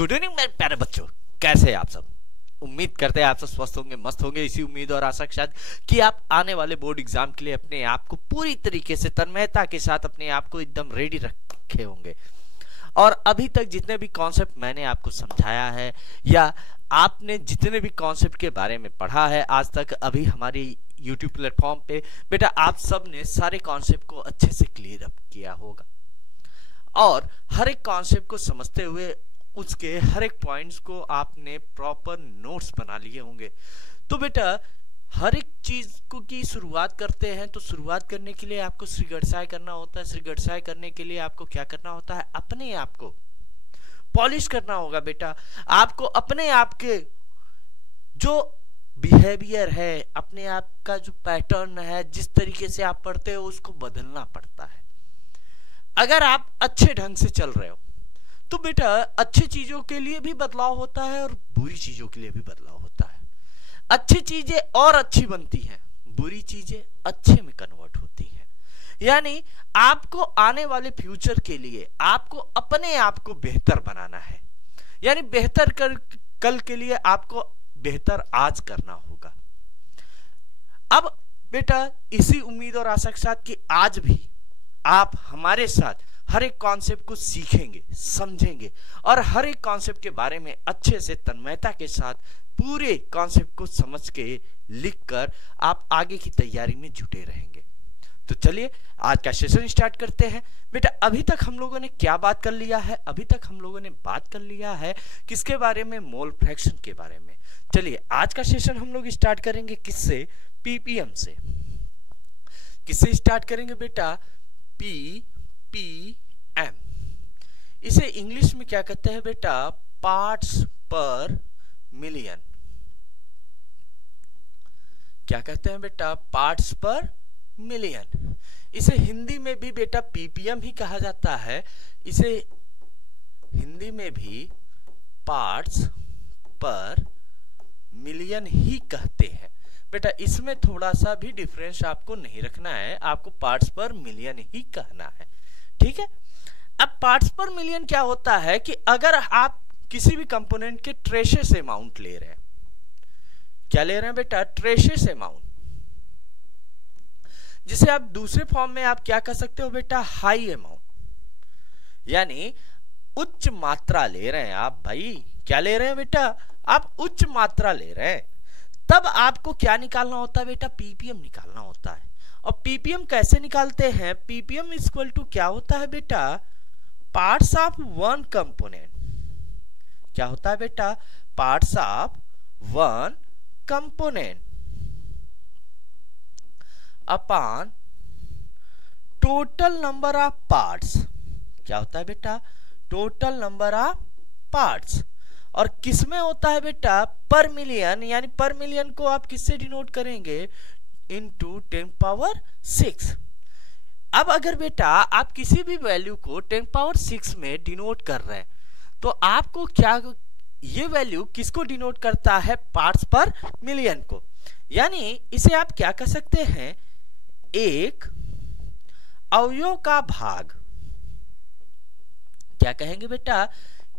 Good evening मेरे प्यारे बच्चों, कैसे हैं आप सब। उम्मीद करते हैं आप सब स्वस्थ होंगे, मस्त होंगे। इसी उम्मीद और आशा के साथ कि आप आने वाले बोर्ड एग्जाम के लिए अपने आप को पूरी तरीके से तन्मयता के साथ अपने आप को एकदम रेडी रखे होंगे। और अभी तक जितने भी कॉन्सेप्ट मैंने आपको समझाया है या आपने जितने भी कॉन्सेप्ट के बारे में पढ़ा है आज तक अभी हमारी YouTube प्लेटफॉर्म पे, बेटा आप सब ने सारे कॉन्सेप्ट को अच्छे से क्लियर अप किया होगा और हर एक कॉन्सेप्ट को समझते हुए उसके हर एक पॉइंट्स को आपने प्रॉपर नोट्स बना लिए होंगे। तो बेटा हर एक चीज को की शुरुआत करते हैं तो शुरुआत करने के लिए आपको श्री गढ़साई करना होता है। श्री गढ़साई करने के लिए आपको क्या करना होता है, अपने आप को पॉलिश करना होगा। बेटा आपको अपने आप के जो बिहेवियर है, अपने आप का जो पैटर्न है, जिस तरीके से आप पढ़ते हो उसको बदलना पड़ता है। अगर आप अच्छे ढंग से चल रहे हो तो बेटा अच्छी चीजों के लिए भी बदलाव होता है और बुरी चीजों के लिए भी बदलाव होता है। अच्छी चीजें और अच्छी बनती हैं, बुरी चीजें अच्छे में कन्वर्ट होती हैं। यानी आपको आने वाले फ्यूचर के लिए आपको अपने आप को बेहतर बनाना है। यानी बेहतर कल के लिए आपको बेहतर आज करना होगा। अब बेटा इसी उम्मीद और आशा के साथ कि आज भी आप हमारे साथ हर एक कॉन्सेप्ट को सीखेंगे, समझेंगे और हर एक कॉन्सेप्ट के बारे में अच्छे से तन्मयता के साथ पूरे कॉन्सेप्ट को समझ के लिखकर आप आगे की तैयारी में जुटे रहेंगे। तो चलिए आज का सेशन स्टार्ट करते हैं। बेटा अभी तक हम लोगों ने क्या बात कर लिया है, अभी तक हम लोगों ने बात कर लिया है किसके बारे में, मोल फ्रैक्शन के बारे में। चलिए आज का सेशन हम लोग स्टार्ट करेंगे किससे, पीपीएम से। किससे स्टार्ट करेंगे बेटा, पीपीएम। इसे इंग्लिश में क्या कहते हैं बेटा, पार्ट्स पर मिलियन। क्या कहते हैं बेटा, पार्ट्स पर मिलियन। इसे हिंदी में भी बेटा पीपीएम ही कहा जाता है। इसे हिंदी में भी पार्ट्स पर मिलियन ही कहते हैं। बेटा इसमें थोड़ा सा भी डिफरेंस आपको नहीं रखना है, आपको पार्ट्स पर मिलियन ही कहना है, ठीक है। अब पार्ट्स पर मिलियन क्या होता है कि अगर आप किसी भी कंपोनेंट के ट्रेसेस अमाउंट ले रहे हैं, क्या ले रहे हैं बेटा, ट्रेसेस अमाउंट, जिसे आप दूसरे फॉर्म में आप क्या कह सकते हो बेटा, हाई अमाउंट। यानी उच्च मात्रा ले रहे हैं आप भाई, क्या ले रहे हैं बेटा, आप उच्च मात्रा ले रहे हैं। तब आपको क्या निकालना होता है बेटा, पीपीएम निकालना होता है। और पीपीएम कैसे निकालते हैं, पीपीएम इक्वल टू क्या होता है बेटा, पार्ट्स ऑफ वन कंपोनेंट। क्या होता है बेटा, parts of one component upon total number of parts. क्या होता है बेटा, टोटल नंबर ऑफ पार्ट्स। और किसमें होता है बेटा, पर मिलियन। यानी पर मिलियन को आप किससे डिनोट करेंगे, इनटू 10⁶। अब अगर बेटा आप किसी भी वैल्यू को 10⁶ में डिनोट कर रहे हैं तो आपको क्या, ये वैल्यू किसको डिनोट करता है, पार्ट्स पर मिलियन को। यानी इसे आप क्या कह सकते हैं, एक अवयव का भाग। क्या कहेंगे बेटा,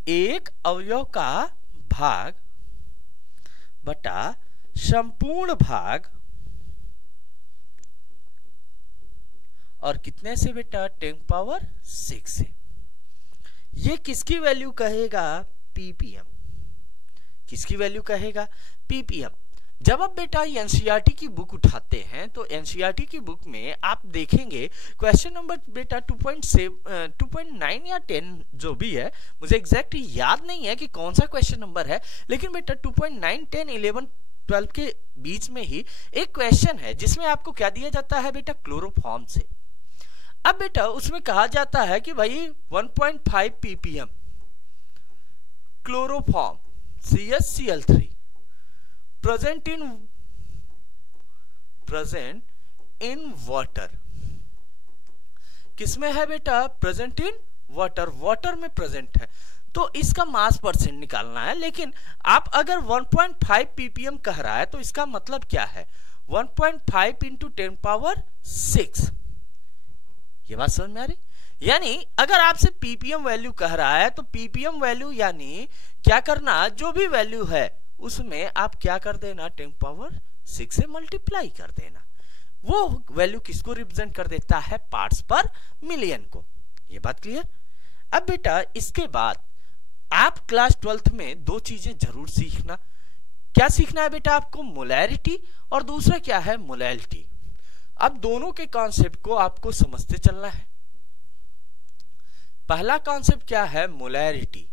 एक अवयव का भाग बटा संपूर्ण भाग। और कितने से बेटा, 10⁶ से। ये किसकी वैल्यू कहेगा, पीपीएम। किसकी वैल्यू कहेगा, पीपीएम। जब आप बेटा एनसीईआरटी की बुक उठाते हैं तो एनसीईआरटी की बुक में आप देखेंगे क्वेश्चन नंबर बेटा 2.9 या 10 जो भी है, मुझे एग्जैक्ट याद नहीं है कि कौन सा क्वेश्चन नंबर है, लेकिन बेटा 2.9, 10, 11, 12 के बीच में ही एक क्वेश्चन है जिसमें आपको क्या दिया जाता है बेटा, क्लोरोफॉर्म से। अब बेटा उसमें कहा जाता है कि भाई 1.5 ppm chloroform CaCl3 present in water। किसमें है बेटा, प्रेजेंट इन वाटर, वाटर में प्रेजेंट है। तो इसका मास परसेंट निकालना है। लेकिन आप अगर 1.5 पीपीएम कह रहा है तो इसका मतलब क्या है, 1.5 इंटू 10⁶। ये बात समझ में आ रही। यानी अगर आपसे पीपीएम वैल्यू कह रहा है तो पीपीएम वैल्यू यानी क्या करना, जो भी वैल्यू है उसमें आप क्या कर देना, 10 पावर 6 से मल्टीप्लाई कर देना। वो वैल्यू किसको रिप्रेजेंट कर देता है, पार्ट्स पर मिलियन को। ये बात क्लियर। अब बेटा इसके बाद आप क्लास 12th में दो चीजें जरूर सीखना। क्या सीखना है बेटा आपको, मोलैरिटी और दूसरा क्या है, मोलैलिटी। अब दोनों के कॉन्सेप्ट को आपको समझते चलना है। पहला कॉन्सेप्ट क्या है, मोलैरिटी।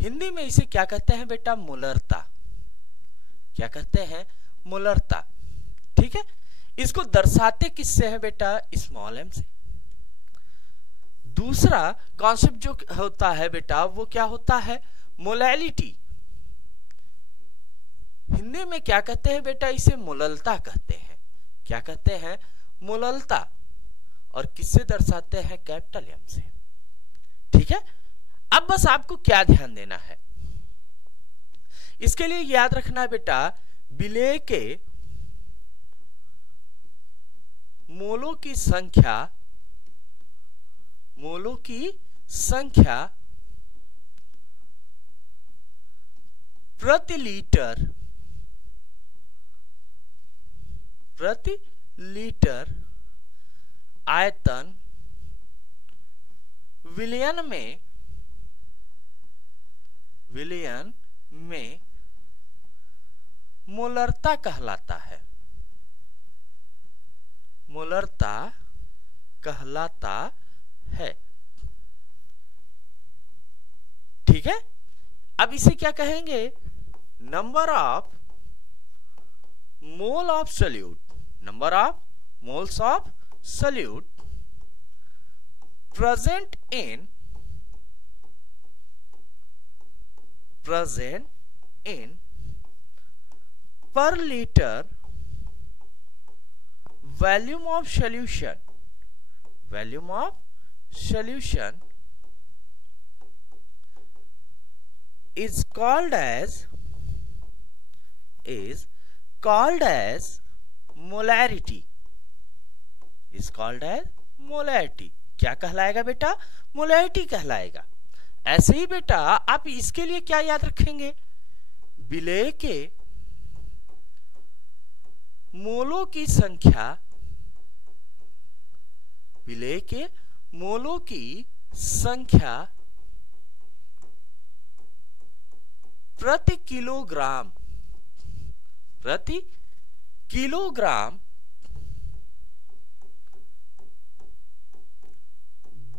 हिंदी में इसे क्या कहते हैं बेटा, मोलरता। क्या कहते हैं, मोलरता। ठीक है, इसको दर्शाते किससे हैं बेटा, स्मॉल एम से। दूसरा कॉन्सेप्ट जो होता है बेटा वो क्या होता है, मोलैलिटी। हिंदी में क्या कहते हैं बेटा, इसे मोललता कहते हैं। क्या कहते हैं, मोललता। और किससे दर्शाते हैं, कैपिटल एम से। ठीक है, अब बस आपको क्या ध्यान देना है, इसके लिए याद रखना है बेटा, विलेय के मोलों की संख्या, मोलों की संख्या प्रति लीटर आयतन विलियन में मोलरता कहलाता है। मोलरता कहलाता है। ठीक है, अब इसे क्या कहेंगे, number of mole of solute, number of moles of solute present in per liter volume of solution is called as molarity, is called as molarity। क्या कहलाएगा बेटा, मोलैरिटी कहलाएगा। ऐसे ही बेटा आप इसके लिए क्या याद रखेंगे, विलेय के मोलों की संख्या, विलेय के मोलों की संख्या प्रति किलोग्राम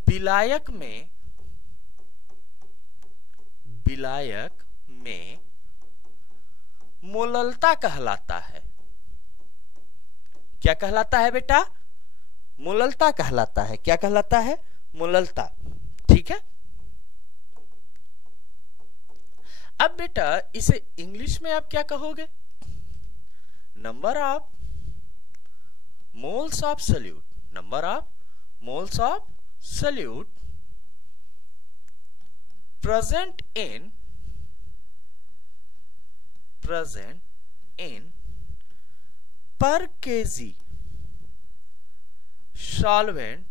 विलायक में मोललता कहलाता है। क्या कहलाता है बेटा, मोललता कहलाता है। क्या कहलाता है, मोललता। ठीक है, अब बेटा इसे इंग्लिश में आप क्या कहोगे, number of moles of solute, number of moles of solute present in per kg solvent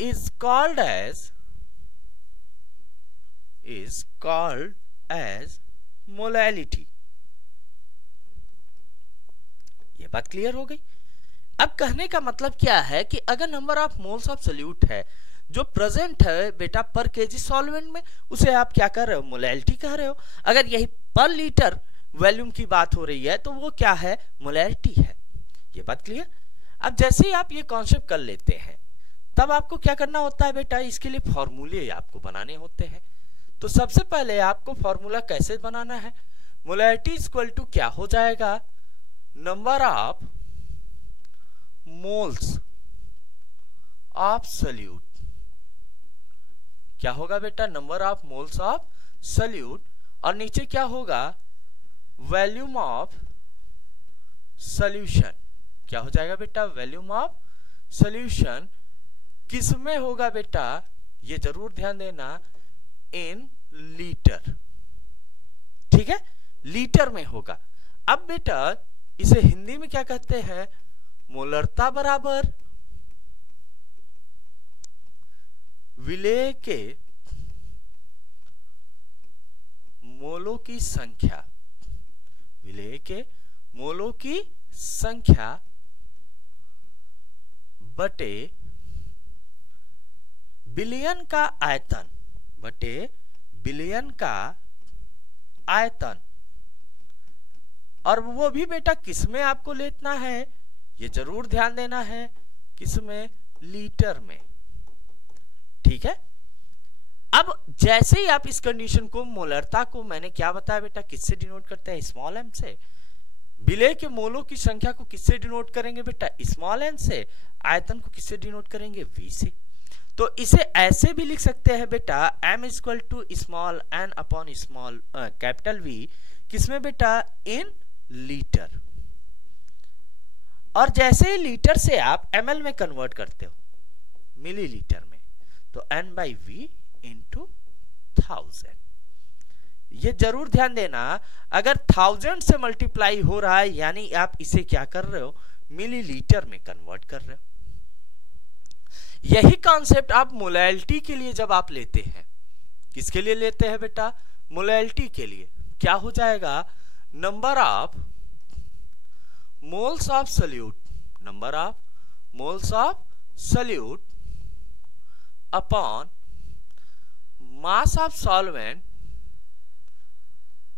is called as molality। ये बात क्लियर हो गई। अब कहने का मतलब क्या है कि अगर number of moles of solute है जो प्रेजेंट है बेटा पर केजी सॉल्वेंट में, उसे आप क्या कर रहे हो, मोलैलिटी कह रहे हो। अगर यही पर लीटर वॉल्यूम की बात हो रही है तो वो क्या है, मोलैलिटी है। ये बात क्लियर। अब जैसे ही आप ये कॉन्सेप्ट कर लेते हैं तब आपको क्या करना होता है बेटा, इसके लिए फॉर्मूले आपको बनाने होते हैं। तो सबसे पहले आपको फॉर्मूला कैसे बनाना है, मोलैलिटी इक्वल टू क्या हो जाएगा, number of moles of solute. क्या होगा बेटा, number of moles of solute, और नीचे क्या होगा, वॉल्यूम ऑफ सॉल्यूशन। क्या हो जाएगा बेटा, वॉल्यूम ऑफ सॉल्यूशन। किस में होगा बेटा, ये जरूर ध्यान देना, इन लीटर। ठीक है, लीटर में होगा। अब बेटा इसे हिंदी में क्या कहते हैं, मोलरता बराबर विलेय के मोलों की संख्या, विलेय के मोलों की संख्या बटे बिलियन का आयतन, बटे बिलियन का आयतन, और वो भी बेटा किसमें आपको लेना है, ये जरूर ध्यान देना है, किसमें, लीटर में। ठीक है। अब जैसे ही आप इस कंडीशन को, मोलरता को मैंने क्या बताया बेटा, किससे डिनोट करते हैं, स्मॉल एम से। विलेय के मोलों की संख्या को किससे डिनोट करेंगे बेटा, स्मॉल एन से। आयतन को किससे डिनोट करेंगे, वी से। तो इसे ऐसे भी लिख सकते हैं बेटा, m equal to small N upon small capital V, किसमें बेटा, इन लीटर। और जैसे ही लीटर से आप ml में कन्वर्ट करते हो, मिलीलीटर में, तो n बाई वी इंटू 1000। ये जरूर ध्यान देना, अगर 1000 से मल्टीप्लाई हो रहा है यानी आप इसे क्या कर रहे हो, मिलीलीटर में कन्वर्ट कर रहे हो। यही कॉन्सेप्ट आप मोलैलिटी के लिए जब आप लेते हैं, किसके लिए लेते हैं बेटा, मोलैलिटी के लिए, क्या हो जाएगा, number of moles of solute, number of moles of solute upon mass of solvent,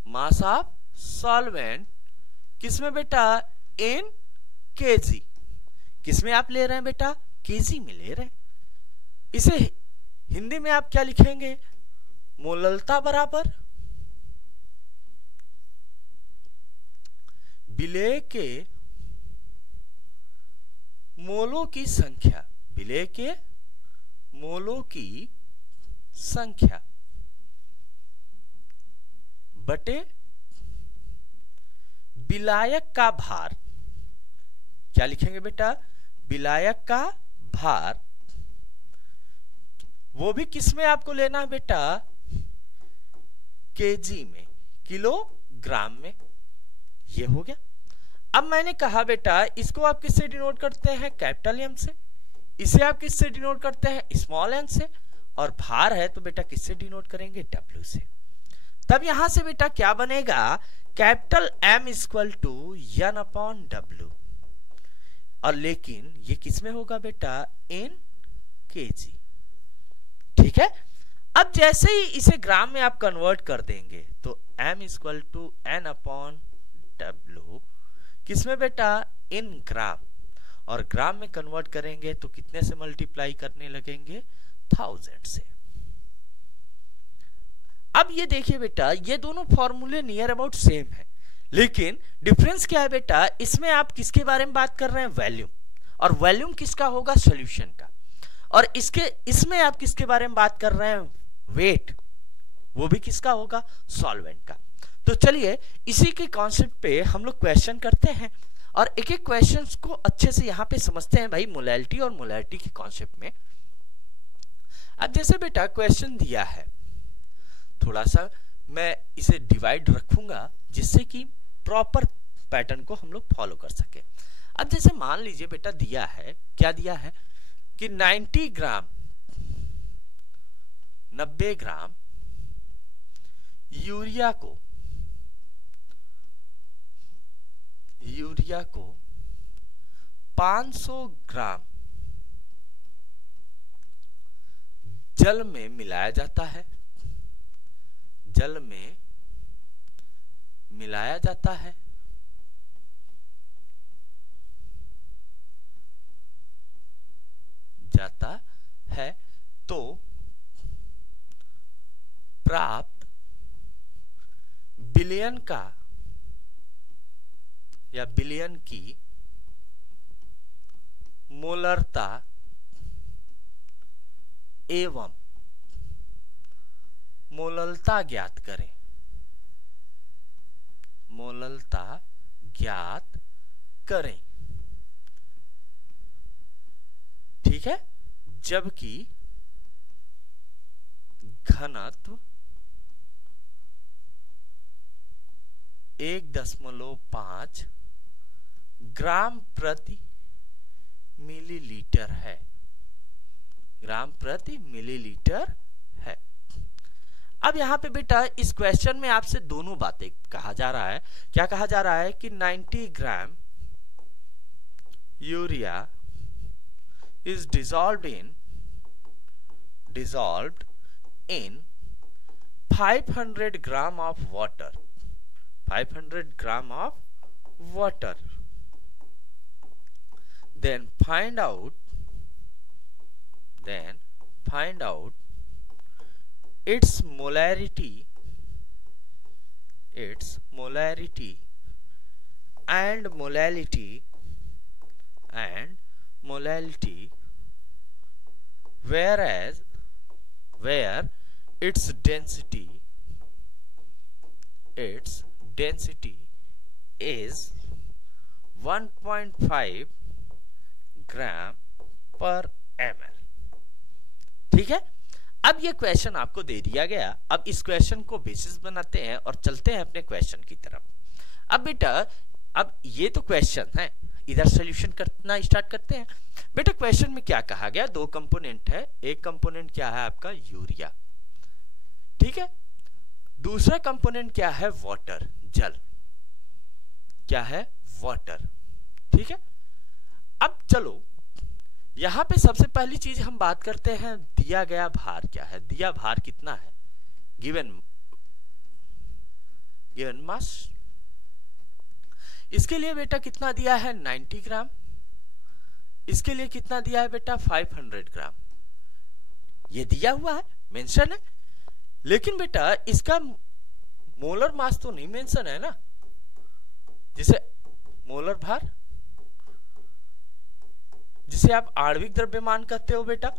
mass of solvent, किसमें बेटा, इन केजी। किसमें आप ले रहे हैं बेटा, केजी में ले रहे हैं। इसे हिंदी में आप क्या लिखेंगे, मोललता बराबर विलेय के मोलों की संख्या, विलेय के मोलों की संख्या बटे विलायक का भार। क्या लिखेंगे बेटा, विलायक का भार, वो भी किसमें आपको लेना है बेटा, केजी में, किलोग्राम में। ये हो गया। अब मैंने कहा बेटा इसको आप किससे डिनोट करते हैं, कैपिटल एम से, इसे आप किससे डिनोट करते हैं, स्मॉल एन से, और भार है तो बेटा किससे डिनोट करेंगे, डब्ल्यू से। तब यहां से बेटा क्या बनेगा, capital M equal to N upon W, और लेकिन ये किसमें होगा बेटा, इन केजी। ठीक है। अब जैसे ही इसे ग्राम में आप कन्वर्ट कर देंगे तो m equal to N upon W, किसमें बेटा, इन ग्राम, और ग्राम में कन्वर्ट करेंगे तो कितने से मल्टीप्लाई करने लगेंगे, 1000 से। अब ये देखिए बेटा, ये दोनों फॉर्मूले नियर अबाउट सेम है, लेकिन डिफरेंस क्या है बेटा, इसमें आप किसके बारे में बात कर रहे हैं, वॉल्यूम, और वॉल्यूम किसका होगा, सॉल्यूशन का, और इसमें आप किसके बारे में बात कर रहे हैं, वेट, वो भी किसका होगा, सॉल्वेंट का। तो चलिए इसी के कॉन्सेप्ट पे हम लोग क्वेश्चन करते हैं और एक एक क्वेश्चन को अच्छे से यहाँ पे समझते हैं भाई, मोलैलिटी और मोलैलिटी के कॉन्सेप्ट में। अब जैसे बेटा क्वेश्चन दिया है, थोड़ा सा मैं इसे डिवाइड रखूंगा जिससे कि प्रॉपर पैटर्न को हम लोग फॉलो कर सके। अब जैसे मान लीजिए बेटा दिया है, क्या दिया है कि 90 ग्राम 90 ग्राम यूरिया को 500 ग्राम जल में मिलाया जाता है, जल में मिलाया जाता है, तो प्राप्त बिलियन का या बिलियन की मोलरता एवं मोललता ज्ञात करें, मोललता ज्ञात करें। ठीक है, जबकि घनत्व 1.5 ग्राम प्रति मिलीलीटर है। ग्राम प्रति मिलीलीटर है। अब यहाँ पे बेटा इस क्वेश्चन में आपसे दोनों बातें कहा जा रहा है। क्या कहा जा रहा है कि 90 gram urea is dissolved in 500 gram of water. 500 gram of water. Then find out its molarity and molality, where its density is 1.5 ग्राम पर ml। ठीक है, अब ये क्वेश्चन आपको दे दिया गया। अब इस क्वेश्चन को बेसिस बनाते हैं और चलते हैं अपने क्वेश्चन की तरफ। अब बेटा अब ये तो क्वेश्चन है, इधर सॉल्यूशन करना स्टार्ट करते हैं। बेटा क्वेश्चन में क्या कहा गया, दो कंपोनेंट है। एक कंपोनेंट क्या है आपका यूरिया, ठीक है। दूसरा कंपोनेंट क्या है, वाटर, जल। क्या है, वाटर, ठीक है। अब चलो यहां पे सबसे पहली चीज हम बात करते हैं, दिया गया भार क्या है। दिया भार कितना है, गिवन मास। इसके लिए बेटा कितना दिया है, 90 ग्राम। इसके लिए कितना दिया है बेटा, 500 ग्राम। ये दिया हुआ है, मेंशन है। लेकिन बेटा इसका मोलर मास तो नहीं मेंशन है ना, जिसे मोलर भार, जिसे आप आणविक द्रव्यमान कहते हो बेटा।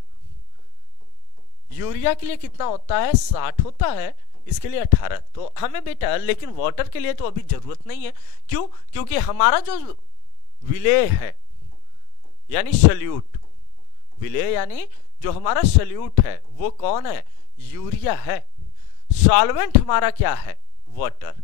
यूरिया के लिए कितना होता है, 60 होता है, इसके लिए 18। तो हमें बेटा, लेकिन वाटर के लिए तो अभी जरूरत नहीं है। क्यों, क्योंकि हमारा जो विलेय है यानी सल्यूट, विलेय यानी जो हमारा सल्यूट है वो कौन है, यूरिया है। सॉल्वेंट हमारा क्या है, वाटर।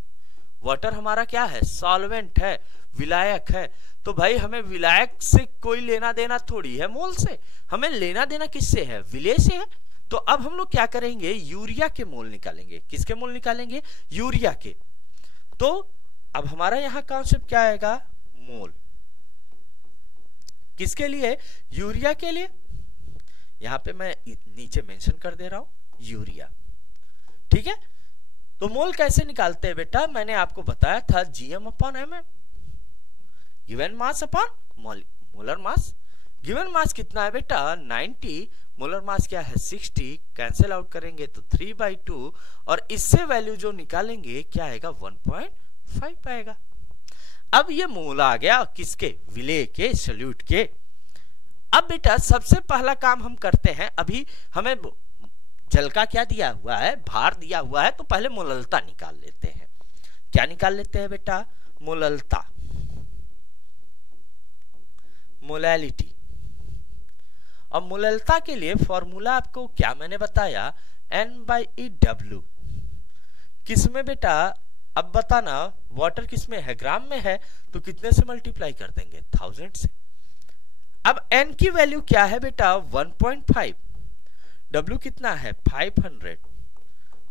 वाटर हमारा क्या है, सॉल्वेंट है, विलायक है। तो भाई हमें विलायक से कोई लेना देना थोड़ी है मोल से, हमें लेना देना किससे है, विलेय से है। तो अब हम लोग क्या करेंगे, यूरिया के मोल निकालेंगे। किसके मोल निकालेंगे, यूरिया के। तो अब हमारा यहां कॉन्सेप्ट क्या आएगा, मोल। किसके लिए, यूरिया के लिए। यहां पे मैं नीचे मेंशन कर दे रहा हूं, यूरिया, ठीक है। तो मोल कैसे निकालते हैं बेटा, मैंने आपको बताया था GM upon MM, given mass upon molar mass. Given mass कितना है बेटा, 90। मोलर मास क्या है, 60। कैंसिल आउट करेंगे तो 3/2, और इससे वैल्यू जो निकालेंगे क्या आएगा, 1.5 आएगा। अब ये मोल आ गया किसके, विलेय के, सल्यूट के। अब बेटा सबसे पहला काम हम करते हैं, अभी हमें जल का क्या दिया हुआ है, भार दिया हुआ है, तो पहले मोललता निकाल लेते हैं। क्या निकाल लेते हैं बेटा, मोललता, मोलैलिटी। और मोललता के लिए फॉर्मूला आपको क्या मैंने बताया, N/E W। किसमें बेटा, अब बताना, वाटर किसमें है, ग्राम में है, तो कितने से मल्टीप्लाई कर देंगे, 1000 से। अब N की वैल्यू क्या है बेटा, 1.5। W कितना है, 500,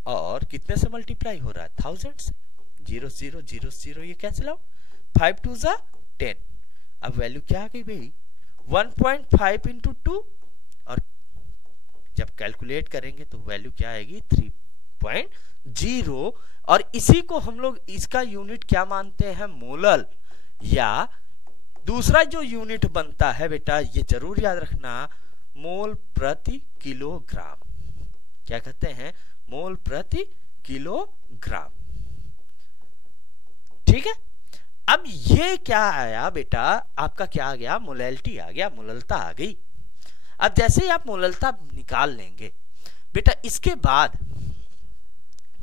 और कितने से मल्टीप्लाई हो रहा है, 1000 से। 0 0 0 0 ये कैंसिल आउट, 5 2 जा 10। अब वैल्यू क्या आ गई भाई, 1.5 इंटू 2, और जब कैलकुलेट करेंगे तो वैल्यू क्या आएगी, 3.0। और इसी को हम लोग, इसका यूनिट क्या मानते हैं, मोलल। या दूसरा जो यूनिट बनता है बेटा, ये जरूर याद रखना, मोल प्रति किलोग्राम। क्या कहते हैं, मोल प्रति किलोग्राम, ठीक है। अब ये क्या आया बेटा, आपका क्या आ गया, मोलैलिटी आ गया, मोललता आ गई। अब जैसे ही आप मोललता निकाल लेंगे बेटा, इसके बाद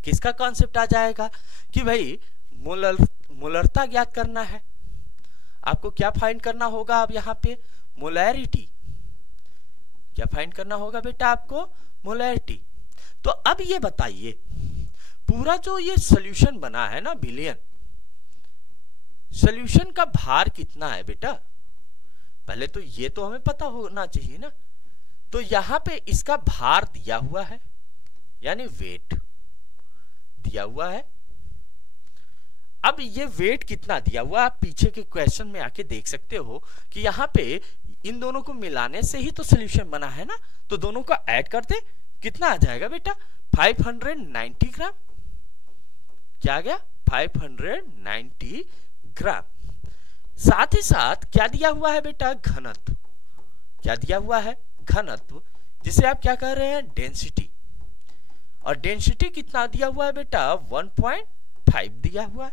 किसका कॉन्सेप्ट आ जाएगा कि भाई मोलरता ज्ञात करना है। आपको क्या फाइंड करना होगा, अब यहाँ पे मोलैरिटी। क्या फाइंड करना होगा बेटा आपको, मोलैरिटी। तो अब ये बताइए, पूरा जो ये सॉल्यूशन बना है ना, बिलियन, सॉल्यूशन का भार कितना है बेटा, पहले तो ये तो हमें पता होना चाहिए ना। तो यहां पे इसका भार दिया हुआ है, यानी वेट दिया हुआ है। अब ये वेट कितना दिया हुआ, आप पीछे के क्वेश्चन में आके देख सकते हो कि यहाँ पे इन दोनों को मिलाने से ही तो सोल्यूशन बना है ना, तो दोनों को ऐड करते कितना आ जाएगा बेटा, 590 ग्राम। क्या आ गया, 590 ग्राम। साथ ही साथ क्या दिया हुआ है बेटा, घनत्व। क्या दिया हुआ है, घनत्व, जिसे आप क्या कह रहे हैं, डेंसिटी। और डेंसिटी कितना दिया हुआ है बेटा, 1.5 दिया हुआ है।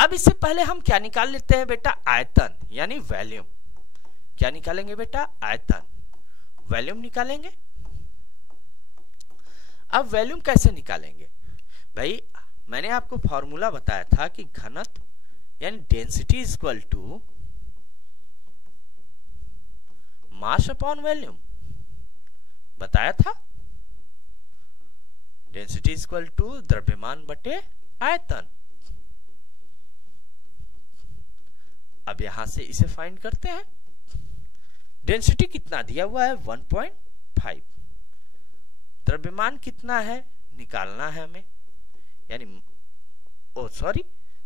अब इससे पहले हम क्या निकाल लेते हैं बेटा, आयतन यानी वॉल्यूम। क्या निकालेंगे बेटा, आयतन, वॉल्यूम निकालेंगे। अब वॉल्यूम कैसे निकालेंगे भाई, मैंने आपको फॉर्मूला बताया था कि घनत्व यानी density is equal to mass upon volume, बताया था। डेंसिटी इज इक्वल टू द्रव्यमान बटे आयतन। अब यहां से इसे फाइंड करते हैं। डेंसिटी कितना दिया हुआ है, 1.5। द्रव्यमान कितना है निकालना है हमें, यानी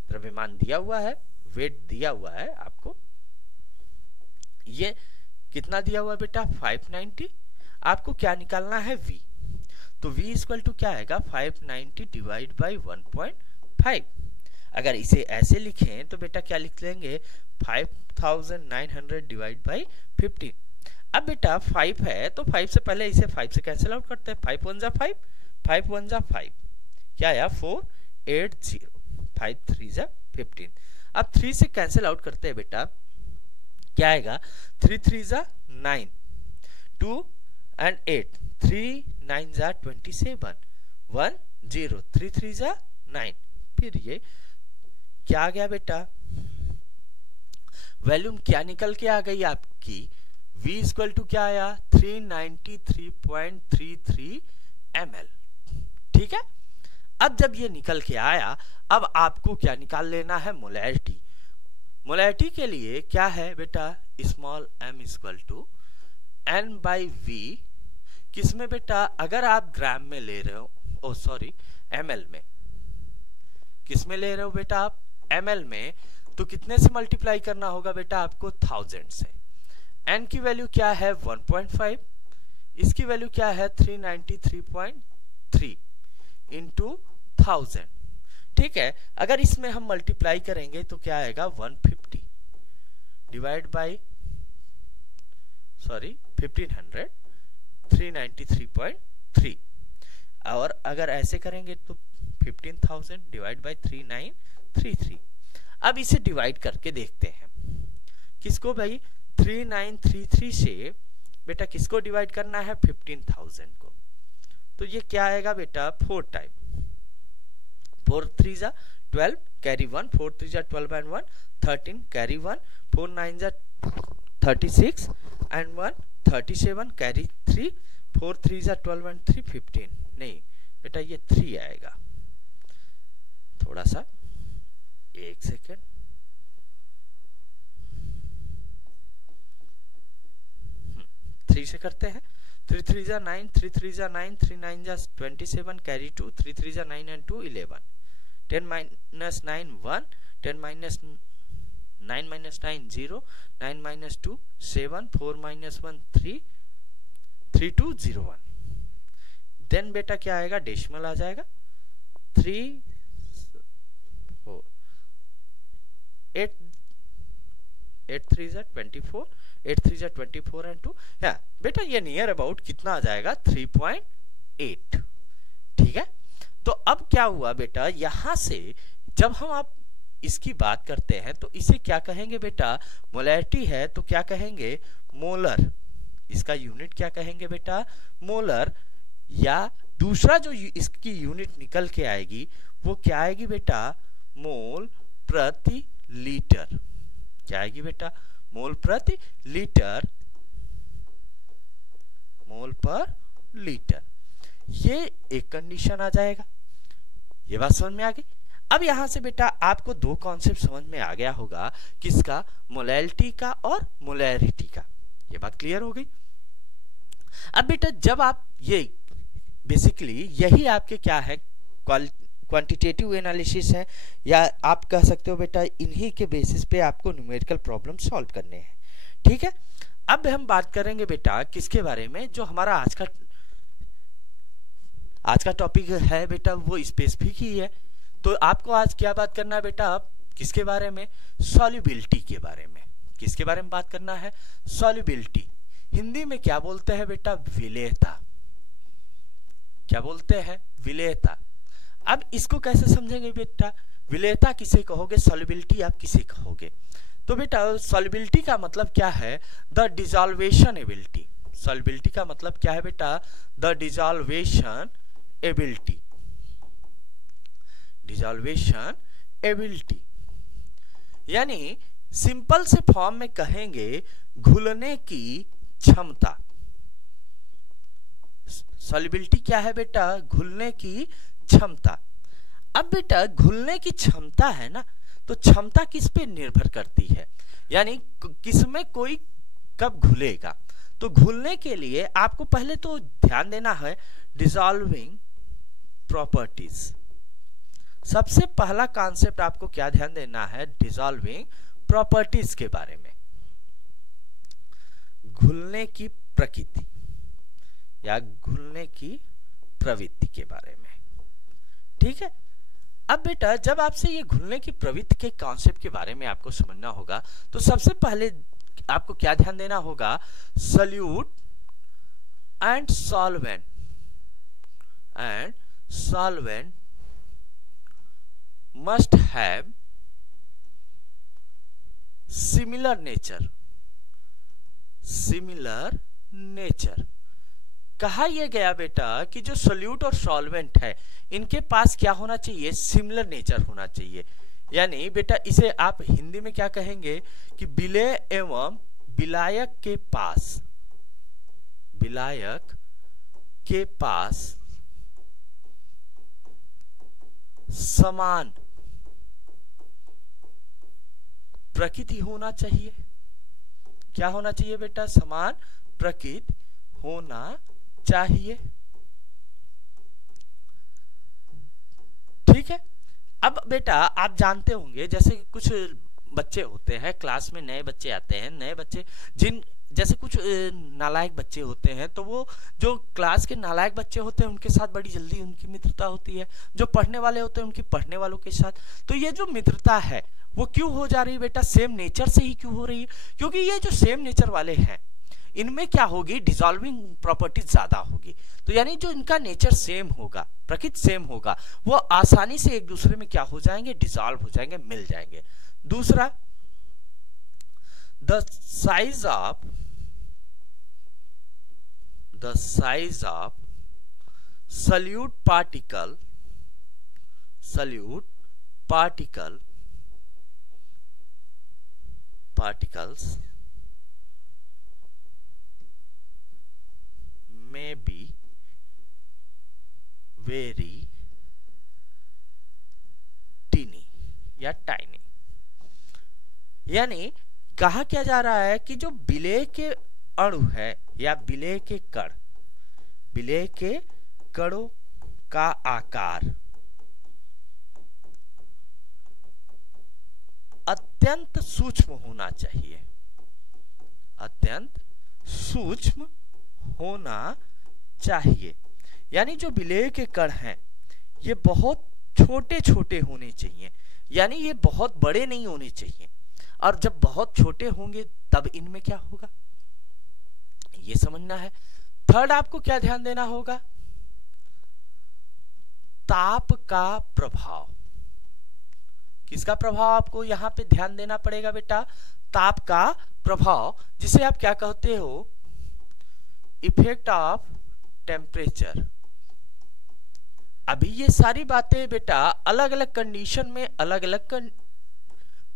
द्रव्यमान दिया हुआ है, वेट दिया हुआ है आपको। ये कितना दिया हुआ है बेटा, 590। आपको क्या निकालना है, v। तो v इक्वल टू क्या आएगा, 590 डिवाइड बाई 1.5। अगर इसे ऐसे लिखें तो बेटा क्या लिख लेंगे, 5900 डिवाइड बाई 15। अब बेटा 5 है तो 5 से पहले इसे 5 से कैंसिल आउट करते हैं। 5 1 जा 5, 5 1 जा 5, क्या आया 480, 5 3 जा 15। अब 3 से कैंसिल आउट करते हैं बेटा, क्या आएगा, 3 3 जा 9, 2 and 8, 3 9 जा 27, 1 0, 3 3 जा 9। फिर ये क्या आ गया बेटा, वॉल्यूम क्या निकल के आ गई आपकी, v इक्वल टू क्या आया, 393.33 ml। ठीक है, अब जब ये निकल के आया, अब आपको क्या निकाल लेना है, मोलैरिटी। मोलैरिटी के लिए क्या है बेटा, small m equal to n by v। किसमें बेटा, अगर आप ग्राम में ले रहे हो, ml में, किसमें ले रहे हो बेटा आप, ml में, तो कितने से मल्टीप्लाई करना होगा बेटा आपको, 1000 से। n की वैल्यू क्या है, 1.5, इसकी वैल्यू क्या है, 393.3 इंटू 1000। ठीक है, अगर इसमें हम मल्टीप्लाई करेंगे तो क्या आएगा, 150 डिवाइड बाई 1500, 393.3। और अगर ऐसे करेंगे तो 15000 डिवाइड बाई 3933। अब इसे डिवाइड करके देखते हैं, किसको भाई, 3933 से बेटा किसको डिवाइड करना है, 15000 को। तो ये क्या आएगा बेटा, 4 टाइम, 4 3 जा 12 कैरी 1, 4 3 जा 12 and 1 13 कैरी 1, 4 9 जा 36 and 1 37 कैरी 3, 4 3 जा 12 and 3 15। नहीं बेटा ये 3 आएगा, थोड़ा सा, एक सेकेंड, थ्री से करते हैं। 3 3 जा 9, 3 3 जा 9, 3 9 जा 27 कैरी 2, 3 3 जा 9 and 2 11, 10 minus 9 1, 10 minus 9 minus 9 0, 9 minus 2 7, 4 minus 1 3, 3201। Then बेटा क्या आएगा, डेसिमल आ जाएगा, 3 4 8 8 3 जा 24, 8 3 जा 24 and 2। या बेटा ये नियर अबाउट कितना आ जाएगा, 3.8। ठीक है, तो अब क्या हुआ बेटा, यहां से जब हम आप इसकी बात करते हैं तो इसे क्या कहेंगे बेटा, मोलैरिटी है तो क्या कहेंगे, मोलर। इसका यूनिट क्या कहेंगे बेटा, मोलर। या दूसरा जो इसकी यूनिट निकल के आएगी वो क्या आएगी बेटा, मोल प्रति लीटर। क्या आएगी बेटा, मोल प्रति लीटर, मोल पर लीटर। ये एक कंडीशन आ जाएगा। ये बात समझ में आ गई। अब यहां से बेटा आपको दो कॉन्सेप्ट समझ में आ गया होगा, किसका, मोलैरिटी का और मोलैरिटी का। ये बात क्लियर हो गई। अब बेटा जब आप ये बेसिकली यही आपके क्या है, क्वांटिटेटिव एनालिसिस है, या आप कह सकते हो बेटा इन्हीं के बेसिस पे आपको न्यूमेरिकल प्रॉब्लम सॉल्व करने हैं। ठीक है, अब हम बात करेंगे बेटा किसके बारे में, जो हमारा आज का टॉपिक है बेटा वो स्पेसिफिक ही है। तो आपको आज क्या बात करना है बेटा, आप किसके बारे में, सॉल्युबिलिटी के बारे में। किसके बारे में बात करना है, सॉल्युबिलिटी। हिंदी में क्या बोलते हैं बेटा, विलेयता। क्या बोलते हैं, विलेयता। अब इसको कैसे समझेंगे बेटा, विलेयता किसे कहोगे, सॉल्युबिलिटी आप किसे कहोगे। तो बेटा सॉल्युबिलिटी का मतलब क्या है, द डिसॉल्वेशन एबिलिटी। सॉल्युबिलिटी का मतलब क्या है बेटा, द डिसॉल्वेशन एबिलिटी। डिसॉल्वेशन एबिलिटी यानी सिंपल से फॉर्म में कहेंगे घुलने की क्षमता। सॉल्युबिलिटी क्या है बेटा, घुलने की क्षमता। अब बेटा घुलने की क्षमता है ना, तो क्षमता किस पे निर्भर करती है, यानी किसमें कोई कब घुलेगा। तो घुलने के लिए आपको पहले तो ध्यान देना है डिसॉल्विंग प्रॉपर्टीज। सबसे पहला कॉन्सेप्ट आपको क्या ध्यान देना है, डिसॉल्विंग प्रॉपर्टीज के बारे में, घुलने की प्रकृति या घुलने की प्रवृत्ति के बारे में। ठीक है, अब बेटा जब आपसे ये घुलने की प्रवृत्ति के कॉन्सेप्ट के बारे में आपको समझना होगा, तो सबसे पहले आपको क्या ध्यान देना होगा, solute and solvent must have similar nature। कहा यह गया बेटा कि जो सोल्यूट और सॉल्वेंट है इनके पास क्या होना चाहिए, सिमिलर नेचर होना चाहिए। यानी बेटा इसे आप हिंदी में क्या कहेंगे कि विलेय एवं विलायक के पास समान प्रकृति होना चाहिए। क्या होना चाहिए बेटा, समान प्रकृति होना चाहिए। ठीक है, अब बेटा आप जानते होंगे जैसे कुछ बच्चे होते हैं क्लास में, नए बच्चे आते हैं, नए बच्चे जैसे कुछ नालायक बच्चे होते हैं, तो वो जो क्लास के नालायक बच्चे होते हैं उनके साथ बड़ी जल्दी उनकी मित्रता होती है, जो पढ़ने वाले होते हैं उनकी पढ़ने वालों के साथ। तो ये जो मित्रता है वो क्यों हो जा रही है बेटा, सेम नेचर से ही क्यों हो रही है, क्योंकि ये जो सेम नेचर वाले हैं इनमें क्या होगी, डिसॉल्विंग प्रॉपर्टीज ज्यादा होगी। तो यानी जो इनका नेचर सेम होगा, प्रकृति सेम होगा, वो आसानी से एक दूसरे में क्या हो जाएंगे, डिसॉल्व हो जाएंगे, मिल जाएंगे। दूसरा, the size of solute particles may be very teeny या tiny। यानी कहा क्या जा रहा है कि जो विलेय के अणु है या विलेय के कणों का आकार अत्यंत सूक्ष्म होना चाहिए, अत्यंत सूक्ष्म होना चाहिए। यानी जो विलेय के कण हैं ये बहुत छोटे छोटे होने चाहिए, यानी ये बहुत बड़े नहीं होने चाहिए। और जब बहुत छोटे होंगे तब इनमें क्या होगा, ये समझना है। थर्ड आपको क्या ध्यान देना होगा, ताप का प्रभाव। किसका प्रभाव आपको यहां पे ध्यान देना पड़ेगा बेटा, ताप का प्रभाव, जिसे आप क्या कहते हो, इफेक्ट ऑफ टेम्परेचर। अभी ये सारी बातें बेटा अलग अलग कंडीशन में अलग अलग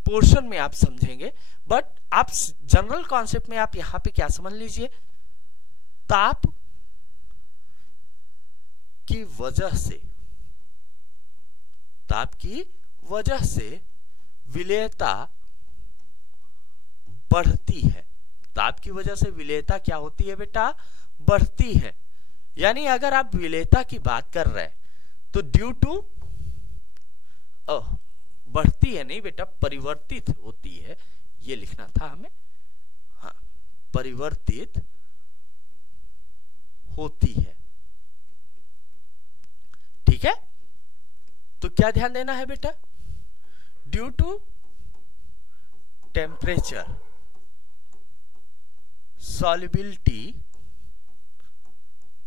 पोर्शन में आप समझेंगे, बट आप जनरल कॉन्सेप्ट में आप यहां पे क्या समझ लीजिए, ताप की वजह से विलेयता बढ़ती है। ताप की वजह से विलेयता क्या होती है बेटा, बढ़ती है। यानी अगर आप विलेयता की बात कर रहे हैं तो ड्यू टू, बढ़ती है नहीं बेटा, परिवर्तित होती है, ये लिखना था हमें। हाँ, परिवर्तित होती है। ठीक है, तो क्या ध्यान देना है बेटा, due to temperature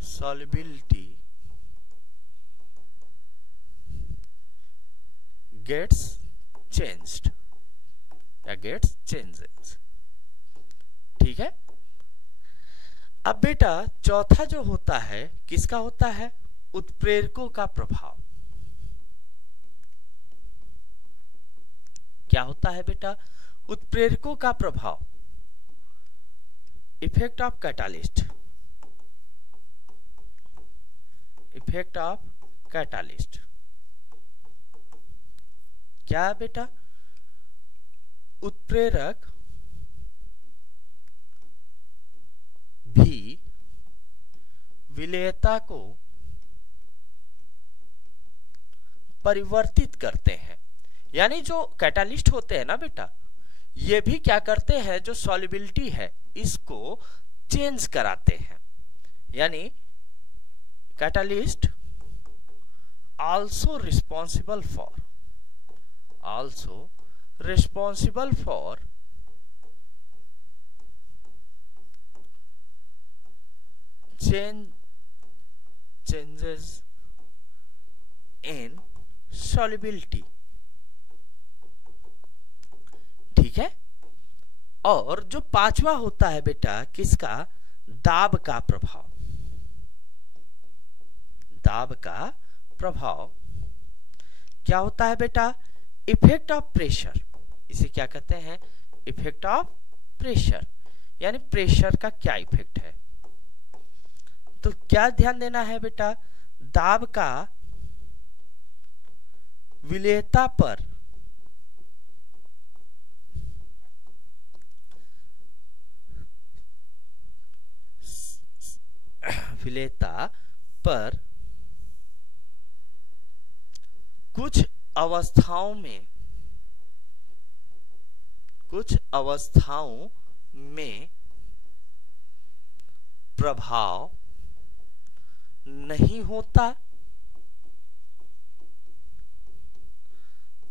solubility gets changed या gets changes। ठीक है, अब बेटा चौथा जो होता है किसका होता है, उत्प्रेरकों का प्रभाव। क्या होता है बेटा, उत्प्रेरकों का प्रभाव, effect of catalyst, effect of catalyst. क्या बेटा, उत्प्रेरक भी विलेयता को परिवर्तित करते हैं। यानी जो कैटालिस्ट होते हैं ना बेटा, ये भी क्या करते हैं, जो सॉल्युबिलिटी है इसको चेंज कराते हैं। यानी catalyst also responsible for changes in solubility। ठीक है, और जो पांचवा होता है बेटा किसका, दाब का प्रभाव। दाब का प्रभाव क्या होता है बेटा, इफेक्ट ऑफ प्रेशर। इसे क्या कहते हैं, इफेक्ट ऑफ प्रेशर। यानी प्रेशर का क्या इफेक्ट है। तो क्या ध्यान देना है बेटा, दाब का विलेयता पर कुछ अवस्थाओं में प्रभाव नहीं होता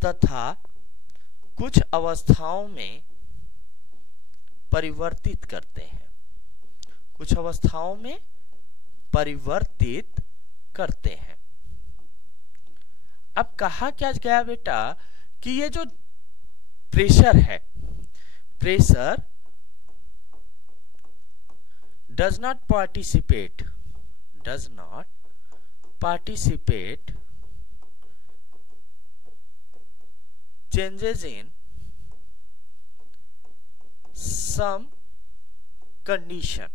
तथा कुछ अवस्थाओं में परिवर्तित करते हैं। कुछ अवस्थाओं में परिवर्तित करते हैं। अब कहा क्या गया बेटा कि ये जो प्रेशर है, pressure does not participate changes in some condition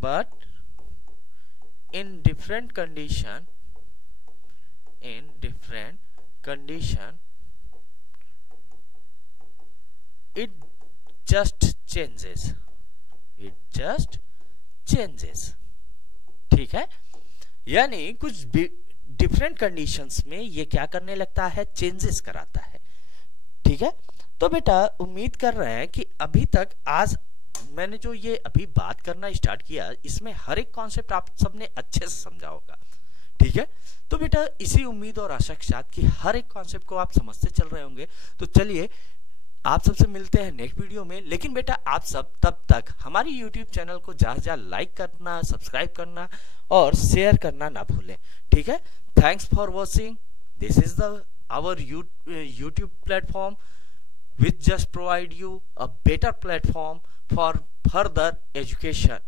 but in different condition it just changes। ठीक है, यानी कुछ डिफरेंट कंडीशंस में ये क्या करने लगता है, चेंजेस कराता है। ठीक है, तो बेटा उम्मीद कर रहे हैं कि अभी तक आज मैंने जो ये अभी बात करना स्टार्ट किया, इसमें हर एक कॉन्सेप्ट आप सबने अच्छे से समझा होगा। ठीक है, तो बेटा इसी उम्मीद और आशा के साथ कि हर एक कॉन्सेप्ट को आप समझते चल रहे होंगे, तो चलिए आप सबसे मिलते हैं नेक्स्ट वीडियो में। लेकिन बेटा आप सब तब तक हमारी यूट्यूब चैनल को ज्यादा लाइक करना, सब्सक्राइब करना और शेयर करना ना भूलें। ठीक है, thanks for watching. This is our YouTube platform which just provide you a better platform for further education।